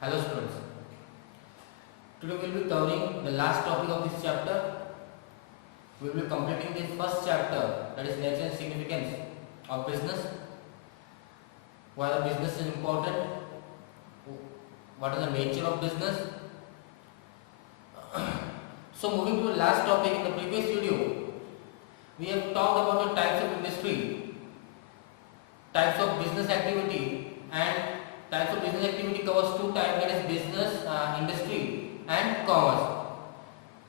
Hello students, today we will be covering the last topic of this chapter. We will be completing this first chapter, that is nature and significance of business, why the business is important, what is the nature of business. So moving to the last topic, in the previous video, we have talked about the types of industry, types of business activity, and types of business activity covers two types, that is business, industry and commerce.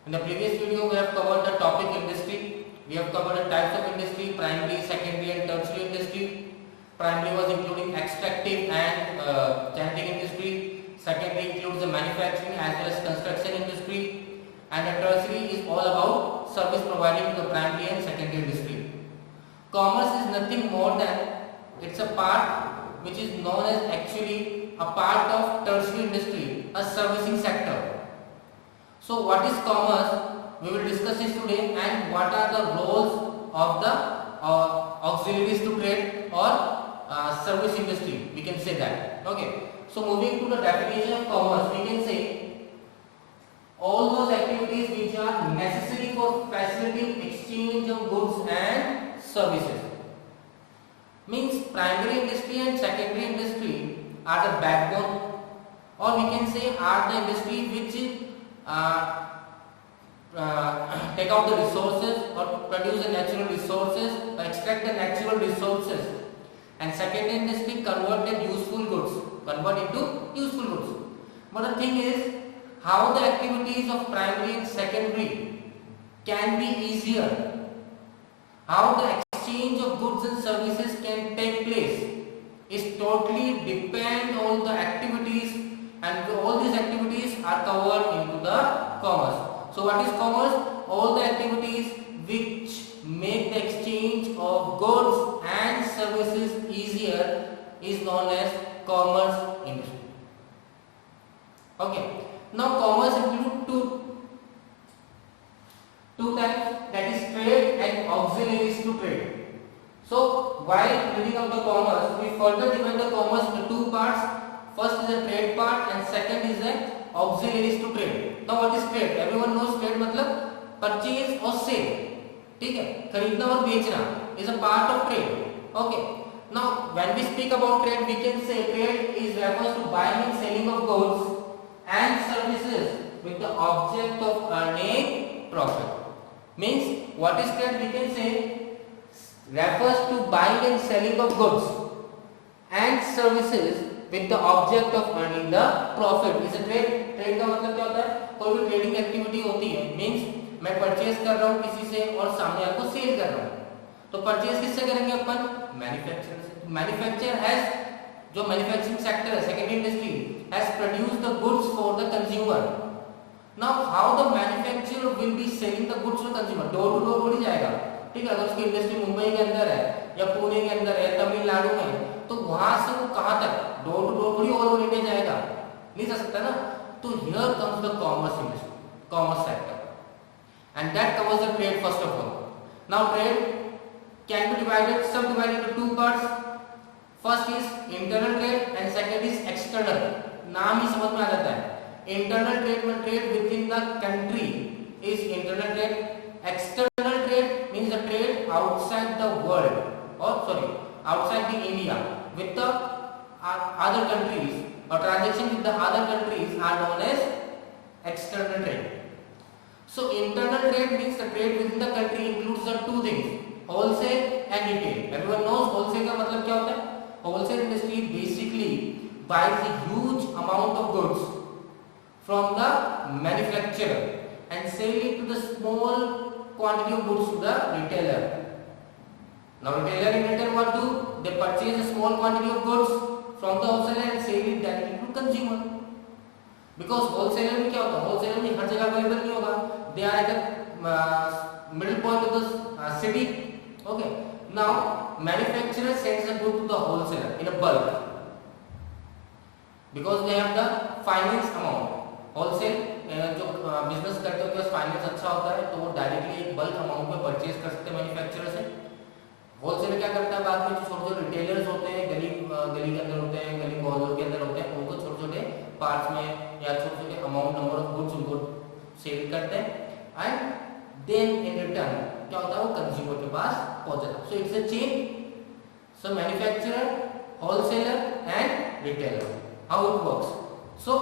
In the previous video we have covered the topic industry, we have covered the types of industry, primary, secondary and tertiary industry. Primary was including extractive and genetic industry, secondary includes the manufacturing as well as construction industry, and the tertiary is all about service provided to the primary and secondary industry. Commerce is nothing more than, it's a part which is known as actually a part of tertiary industry, a servicing sector. So what is commerce? We will discuss this today, and what are the roles of the auxiliaries to trade or service industry, we can say that. Okay. So moving to the definition of commerce, we can say all those activities which are necessary for facilitating exchange of goods and services. Means primary industry and secondary industry are the backbone, or we can say are the industry which take out the resources or produce the natural resources or extract the natural resources, and secondary industry convert into useful goods. But the thing is, how the activities of primary and secondary can be easier, how the exchange of goods and services can take place is totally depend on the activities, and all these activities are covered into the commerce. So what is commerce? All the activities which make the exchange of goods and services easier is known as commerce industry. Okay. Now commerce includes two types, that is trade and auxiliaries to trade. So while reading of the commerce, we further divide the commerce into two parts. First is the trade part and second is the auxiliaries to trade. Now what is trade? Everyone knows trade मतलब purchase or sale. ठीक है, खरीदना और बेचना is a part of trade. Okay. Now when we speak about trade, we can say trade is refers to buying and selling of goods and services with the object of earning profit. Means what is trade? We can say refers to buying and selling of goods and services with the object of earning the profit. Is a trade. Trade का मतलब क्या होता है? कोई भी trading activity होती है, means मैं परचेज कर रहा हूँ किसी से और सामने आपको सेल कर रहा हूँ. तो परचेज किससे करेंगे अपन? मैन्युफैक्चरर से. मैन्युफैक्चरर हैज, जो मैन्युफैक्चरिंग सेक्टर है, secondary industry has produced the goods for the consumer. Now how the manufacturer will be selling the goods to consumer? Door to door थोड़ी जाएगा. ठीक है, अगर उसकी इंडस्ट्री मुंबई के अंदर है या पुणे के अंदर है, तमिलनाडु में, तो वहां से वो कहां तक? डोर टू डोर थोड़ी ओवर इंडिया जाएगा, नहीं जा सकता ना. तो here comes the commerce industry, commerce sector, and that covers the trade first of all. Now trade can be subdivided into two parts. First is internal trade and second is external. नाम ही समझ में आ जाता है. Internal trade में trade within the country is internal trade. External trade means the trade outside the world, or sorry, outside the India with the other countries, or transaction with the other countries are known as external trade. So internal trade means the trade within the country includes the two things, wholesale and retail. Everyone knows wholesale का मतलब क्या होता है? Wholesale industry basically buys a huge amount of goods from the manufacturer and sell it to the small quantity of goods to the retailer. Now retailer and retail what do? They purchase a small quantity of goods from the wholesaler and sell it directly to consumer. Because wholesaler में क्या होता है? Wholesaler में हर जगह available नहीं होगा. They are at the middle point of the city. Okay. Now manufacturer sends a good to the wholesaler in a bulk because they have the finance amount. Wholesale जो business करते हो, finance अच्छा होता है, तो वो डायरेक्टली एक bulk amount में परचेज कर सकते हैं मैन्युफैक्चरर से. होलसेलर क्या करता है? बाद में जो छोटे छोटे रिटेलर्स होते हैं, गली के अंदर होते हैं, गली मोहल्लों के अंदर होते हैं, उनको छोटे छोटे पार्ट्स बहुत ज्यादा. So it's a chain. So manufacturer, wholesaler and retailer. How it works? So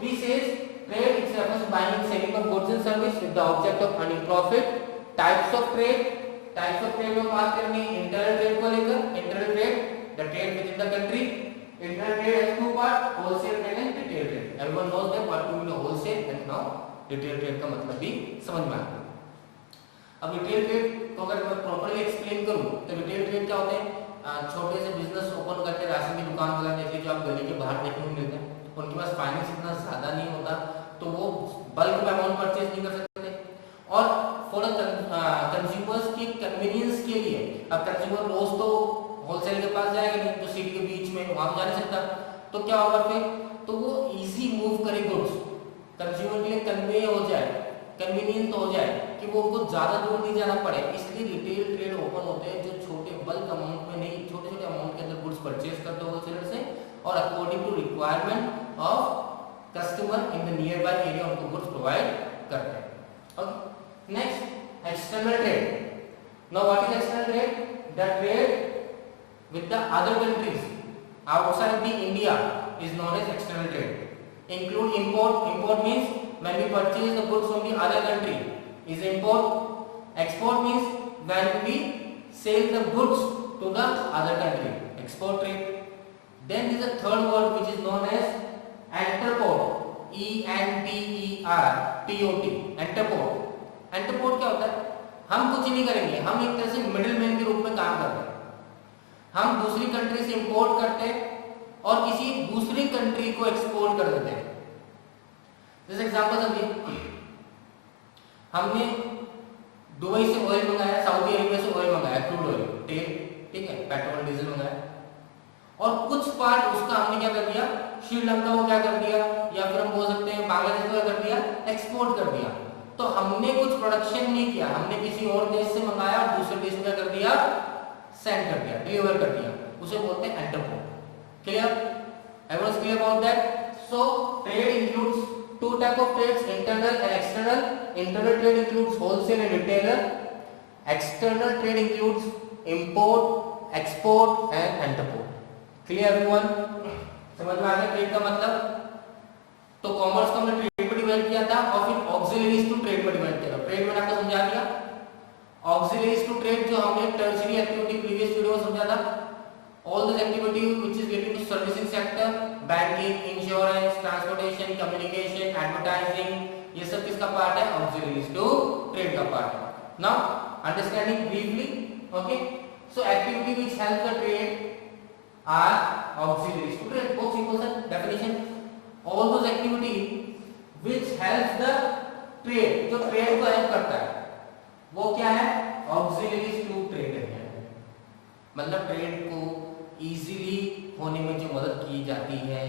we says trade it refers to buying and selling of goods and service with the object of earning profit. Types of trade में बात करनी है. Internal trade को लेकर, internal trade the trade within the country. Internal trade has two parts, wholesale trade and retail trade. Everyone knows that what to mean wholesale and now retail trade का मतलब भी समझ में आ गया. अब retail trade को अगर मैं प्रॉपर्ली एक्सप्लेन करूं तो retail trade क्या होते हैं? छोटे से बिजनेस ओपन करके राशन की दुकान वगैरह देखिए जो आप गली के बाहर देखने को मिलते हैं, उनके पास फाइनेंस इतना ज्यादा नहीं होता तो वो बल्क में अमाउंट परचेज नहीं कर सकते. और फॉर कंज्यूमर्स की कन्वीनियंस के लिए, अब कंज्यूमर रोज तो होलसेल के पास जाएगा नहीं, तो सिटी के बीच में वहां जा नहीं सकता, तो क्या होगा फिर? तो वो इजी मूव करे गुड्स, कंज्यूमर के लिए कन्वे हो जाए, कन्वीनियंट हो जाए कि वो उनको ज्यादा दूर नहीं जाना पड़े. इसलिए रिटेल ट्रेड ओपन होते हैं जो छोटे बल्क अमाउंट में नहीं, छोटे छोटे अमाउंट के अंदर गुड्स परचेज करते हैं होलसेलर से और according to requirement of customer in the nearby area उनको गुड्स प्रोवाइड करते हैं. Okay, next external trade. Now what is external trade? The trade with the other countries outside the India is known as external trade. Include import. Import means when we purchase the goods from the other country is import. Export means when we sell the goods to the other country, export trade. Then there is a third word which is known as entrepot. ENTERPOT. entrepot. entrepot क्या होता है? हम कुछ नहीं करेंगे, हम एक तरह से मिडिलमैन के रूप में काम करते हैं. हम दूसरी कंट्री से इंपोर्ट करते हैं और किसी दूसरी कंट्री को एक्सपोर्ट कर देते हैं. जैसे एग्जांपल समझिए, हमने दुबई से ऑयल मंगाया, सऊदी अरेबिया से ऑयल मंगाया, क्रूड ऑयल, तेल, ठीक है, पेट्रोल डीजल मंगाया, और कुछ पार्ट उसका हमने क्या कर दिया, श्रीलंका को क्या कर दिया, या फिर हम बोल सकते हैं बांग्लादेश को क्या कर दिया, एक्सपोर्ट कर दिया. तो हमने कुछ प्रोडक्शन नहीं किया, हमने किसी और देश से मंगाया और दूसरे देश में क्या कर दिया, सेंड कर दिया, डिलीवर कर दिया, उसे बोलते हैं entrepot. Clear? Everyone clear about that? So trade includes two type of trades, internal and external. Internal trade includes wholesale and retailer. External trade includes import, export and entrepot. Clear everyone? समझ में आ गया trade का मतलब? तो commerce को हमने trade में divide किया था और फिर ऑक्सिलरीज टू ट्रेड में डिवाइड किया. ट्रेड मैंने आपको समझा दिया. ऑक्सिलरीज टू ट्रेड जो हमने टर्शियरी एक्टिविटी प्रीवियस वीडियो में समझा था, all those activities which is related to servicing sector, banking, insurance, transportation, communication, advertising, ये सब किसका पार्ट है? auxiliaries to trade का पार्ट है. Now understanding briefly, okay, so activity which help the trade are auxiliaries to trade. बहुत simple सा definition. all those activity which help the trade, जो trade को help करता है वो क्या है? auxiliaries to trade है. मतलब ट्रेड को इजीली होने में जो मदद की जाती है,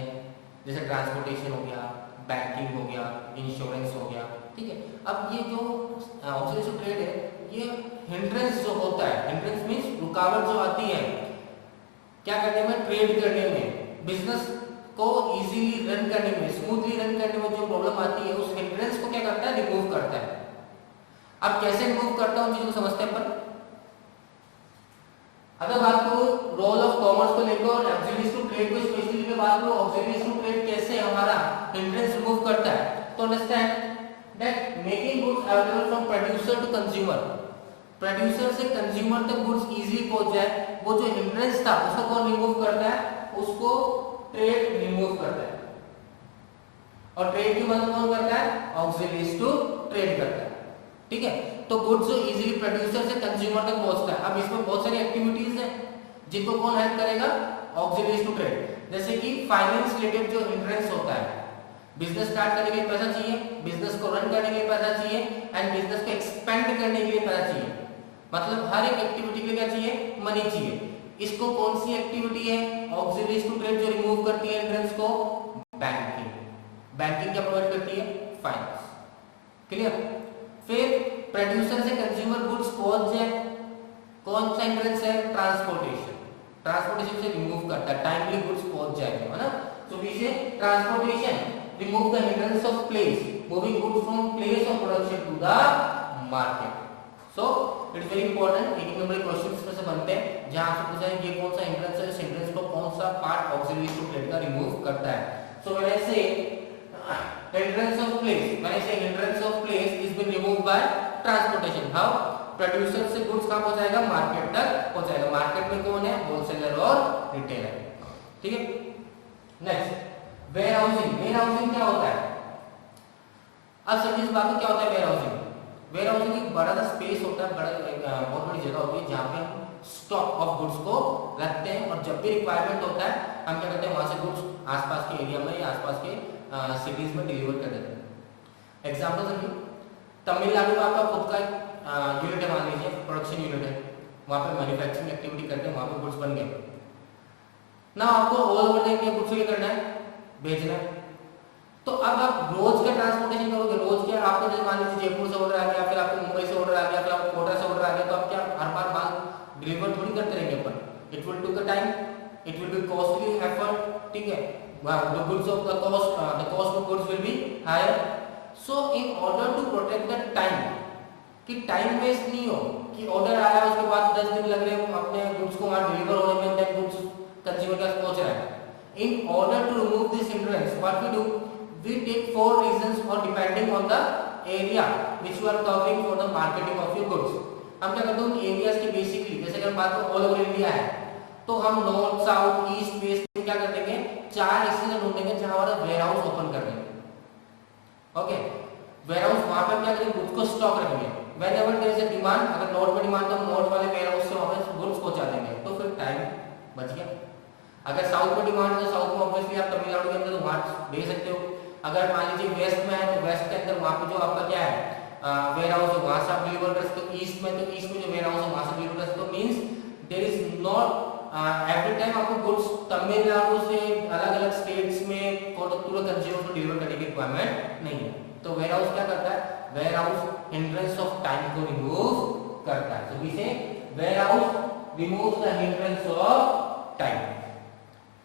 जैसे ट्रांसपोर्टेशन हो गया, बैंकिंग हो गया, इंश्योरेंस हो गया, ठीक है. अब ये जो ऑक्सिलरी ट्रेड है, ये हिंड्रेंस जो होता है, हिंड्रेंस मींस रुकावट जो आती है क्या करने में, ट्रेड करने में, बिजनेस को इजीली रन करने में, स्मूथली रन करने में जो प्रॉब्लम आती है, उस हिंड्रेंस को क्या करता है? रिमूव करता है. अब कैसे रिमूव करता है उन चीजों को समझते हैं अपन. अगर बात करूं रोल ऑफ कॉमर्स को लेकर और ऑक्सिलरीज टू ट्रेड को स्पेशली में बात करूं, ऑक्सिलरीज टू ट्रेड कैसे हमारा हिंड्रेंस रिमूव करता है, तो understand that making goods available from producer to consumer, producer से कंज्यूमर तक गुड्स इजीली पहुंच जाए, वो जो हिंड्रेंस था उसको कौन रिमूव करता है? उसको ट्रेड रिमूव करता है. और ट्रेड की मदद कौन करता है? ऑक्सिलरीज टू ट्रेड करता है. ठीक है, तो गुड्स जो इजीली प्रोड्यूसर से कंज्यूमर तक पहुंचता है. अब इसमें बहुत सारी एक्टिविटीज हैं जिनको कौन हेल्प करेगा? Auxiliaries to trade. जैसे कि फाइनेंस रिलेटेड जो हिंड्रेंस होता है, बिजनेस स्टार्ट करने के लिए पैसा चाहिए, बिजनेस को रन करने के लिए पैसा चाहिए एंड बिजनेस को एक्सपेंड करने के लिए पैसा चाहिए. मतलब हर एक एक्टिविटी के लिए क्या चाहिए? मनी चाहिए. इसको कौन सी एक्टिविटी है ऑक्सिलरीज टू ट्रेड जो रिमूव करती है हिंड्रेंस को? बैंकिंग. बैंकिंग क्या प्रोवाइड करती है? फाइनेंस. क्लियर? फिर प्रोड्यूसर से कंज्यूमर गुड्स पहुंच जाए, कौन सा हिंड्रेंस है? ट्रांसपोर्टेशन. ट्रांसपोर्टेशन से रिमूव करता है, टाइमली गुड्स पहुंच जाएंगे, है ना. So we say transportation remove the hindrance of place, moving goods from place of production to the market. So it's very important. एक नंबर के क्वेश्चन इसमें से बनते हैं जहां आपसे पूछा है ये कौन सा हिंड्रेंस है, इस हिंड्रेंस को कौन सा पार्ट ऑक्सिलरी टू प्लेट का रिमूव करता है। सो व्हेन आई से hindrance of place, when I say hindrance of place is been removed by transportation. how? Producer से गुड्स कहां पहुंचाएगा, मार्केट तक पहुंचाएगा। मार्केट में कौन है, होलसेलर और रिटेलर, ठीक है। Next warehouse. Warehouse क्या होता है, अब समझिए इस बात को, क्या होता है वेयर हाउसिंग। वेयर हाउसिंग एक बड़ा सा स्पेस होता है, बहुत बड़ी जगह होती है जहां पे हम स्टॉक ऑफ गुड्स को रखते हैं और जब भी रिक्वायरमेंट होता है हम क्या करते हैं, वहां से गुड्स आसपास के एरिया में या आसपास के सिटीज में डिलीवर कर देते हैं। एग्जाम्पल समझिए, तमिलनाडु में आपका खुद का यूनिट है, मान लीजिए प्रोडक्शन यूनिट है, वहाँ पे मैन्युफैक्चरिंग एक्टिविटी करते हैं, वहाँ पे गुड्स बन गए ना, आपको ऑल ओवर इंडिया गुड्स को करना है, भेजना है। तो अब आप रोज का ट्रांसपोर्टेशन करोगे, रोज क्या आपको जैसे मान लीजिए जयपुर से ऑर्डर आ गया, फिर आपको मुंबई से ऑर्डर आ गया, फिर आपको कोटा से ऑर्डर आ गया, तो आप क्या हर बार माल डिलीवर थोड़ी करते रहेंगे अपन, it will take time, it will be costly effort, ठीक है। The goods of the cost of goods will be higher. So in order to protect the time, कि टाइम वेस्ट नहीं हो, कि ऑर्डर आया उसके बाद 10 दिन लग रहे हैं अपने गुड्स को वहां डिलीवर होने में, देन गुड्स कंज्यूमर के पास पहुंच रहा है। In order to remove this hindrance, what we do, we take 4 reasons or depending on the area which you are covering for the marketing of your goods. हम क्या करते हैं, उन एरियाज के बेसिकली, जैसे कि हम बात करें ऑल ओवर इंडिया है, तो हम नॉर्थ साउथ ईस्ट वेस्ट में क्या कर देंगे, 4 ऐसे ढूंढेंगे जहां हमारा वेयर हाउस ओपन कर देंगे। ओके, वेयर हाउस वहां पे हम क्या करेंगे, गुड्स को स्टॉक रखेंगे। Whenever there is a demand, अगर नॉर्थ में डिमांड तो हम नॉर्थ वाले वेयर हाउस से वहां पे गुड्स पहुंचा देंगे, तो फिर टाइम बच गया। अगर साउथ में डिमांड है तो साउथ में ऑब्वियसली आप तमिलनाडु के अंदर वहां भेज सकते हो। अगर मान लीजिए वेस्ट में है तो वेस्ट के अंदर वहां पे जो आपका क्या है वेयर हाउस है, वहां से आप डिलीवर कर सकते हो। ईस्ट में तो ईस्ट में जो वेयर हाउस है वहां से डिलीवर कर सकते हो। Means there is not every time आपको गुड्स तमिलनाडु से अलग अलग स्टेट्स में पूरा कंज्यूमर को डिलीवर करने की रिक्वायरमेंट नहीं है। तो वेयर हाउस क्या करता है, warehouse hindrance of time को रिमूव करता है। So we say warehouse removes the hindrance of time.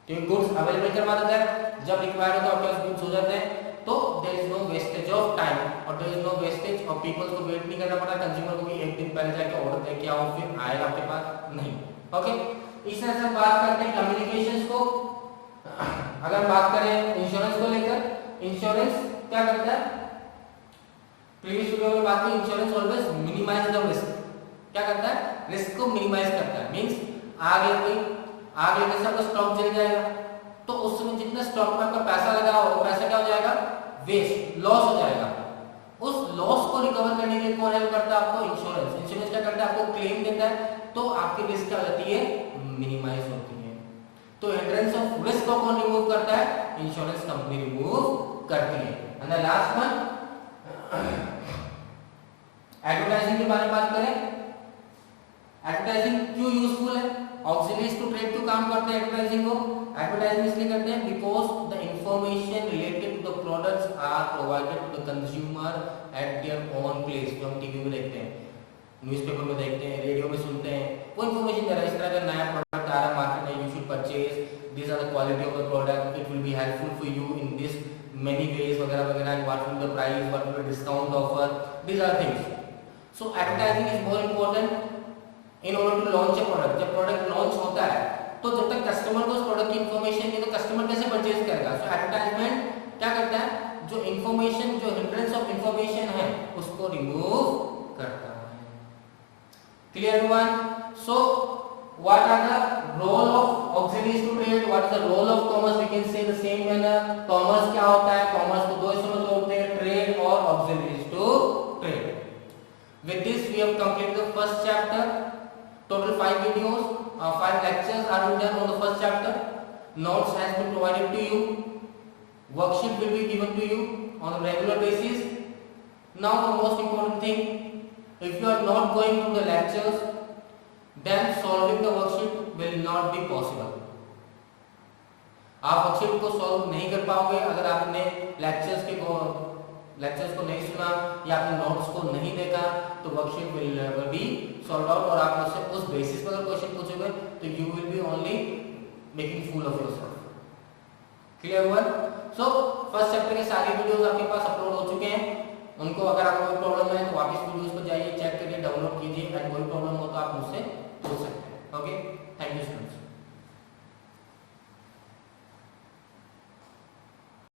तो गुड्स अवेलेबल करवा देता है, जब रिक्वायर्ड हो तो आपके पास गुड्स हो जाते हैं, तो there is no wastage of time और there is no wastage of peoples को वेट नहीं करना पड़ता, कंज्यूमर को भी एक दिन पहले जाके ऑर्डर दे के आओ फिर आएगा आपके पास, नहीं। ओके, इस तरह से बात करते हैं कम्युनिकेशंस को। अगर बात करें इंश्योरेंस को लेकर, इंश्योरेंस क्या करता है, प्रीवियस वीडियो में बात की, insurance always minimize the risk. क्या करता है, रिस्क को मिनिमाइज करता है। मींस आग लग गई, आग लगने से आपका स्टॉक जल जाएगा, तो उस समय जितना स्टॉक में आपका पैसा लगा हो वो पैसा क्या हो जाएगा, वेस्ट, लॉस हो जाएगा। उस लॉस को रिकवर करने के लिए कौन हेल्प करता है आपको, इंश्योरेंस। इंश्योरेंस क्या करता है, आपको क्लेम देता है, तो आपकी रिस्क क्या होती है, मिनिमाइज होती है। तो हिंड्रेंस ऑफ रिस्क को कौन रिमूव करता है, इंश्योरेंस कंपनी रिमूव करती है। And the last one, advertising के बारे में बात करें। एडवर्टाइजिंग क्यों यूजफुल है, ऑक्सिलरीज टू ट्रेड क्यों काम करते हैं एडवर्टाइजिंग को। एडवर्टाइजिंग इसलिए करते हैं because the information related to the products are provided to the consumer at their own place. जो हम टीवी में देखते हैं, न्यूज़पेपर में देखते हैं, रेडियो में सुनते हैं, वो इन्फॉर्मेशन दे रहा है, इस तरह का नया प्रोडक्ट आ रहा है मार्केट में, you should purchase, this are the quality of the product, it will be helpful for you in this many ways वगैरह वगैरह, and what will the price, what will the discount offer, this are things. So advertising is more important in order to launch a product. जब product launch होता है तो जब तक customer को उस प्रोडक्ट की इन्फॉर्मेशन नहीं, तो कस्टमर कैसे परचेज करेगा। सो एडवर्टाइजमेंट क्या करता है, जो इन्फॉर्मेशन, जो हिंड्रेंस ऑफ इन्फॉर्मेशन है उसको रिमूव करता है। Clear everyone. So what are the role of auxiliaries to trade, what is the role of commerce, we can say the same manner। commerce क्या होता है, commerce को दो हिस्सों में तोड़ते हैं, trade और auxiliaries to trade। with this we have completed the first chapter, total 5 videos, 5 lectures are done on the first chapter, notes has been provided to you, worksheet will be given to you on a regular basis। now the most important thing, if you are not going to the lectures, then solving the worksheet will not be possible। आप worksheet को solve नहीं कर पाओगे अगर आपने lectures को नहीं सुना या आपने नोट्स को नहीं देखा, तो worksheet will never be solve out. और आप उससे उस बेसिस पर क्वेश्चन पूछोगे तो you will be only making fool of yourself. Clear हुआ। सो फर्स्ट चैप्टर के सारे वीडियोस आपके पास अपलोड हो चुके हैं, उनको अगर आपको प्रॉब्लम है तो वापस वीडियोस पर जाइए।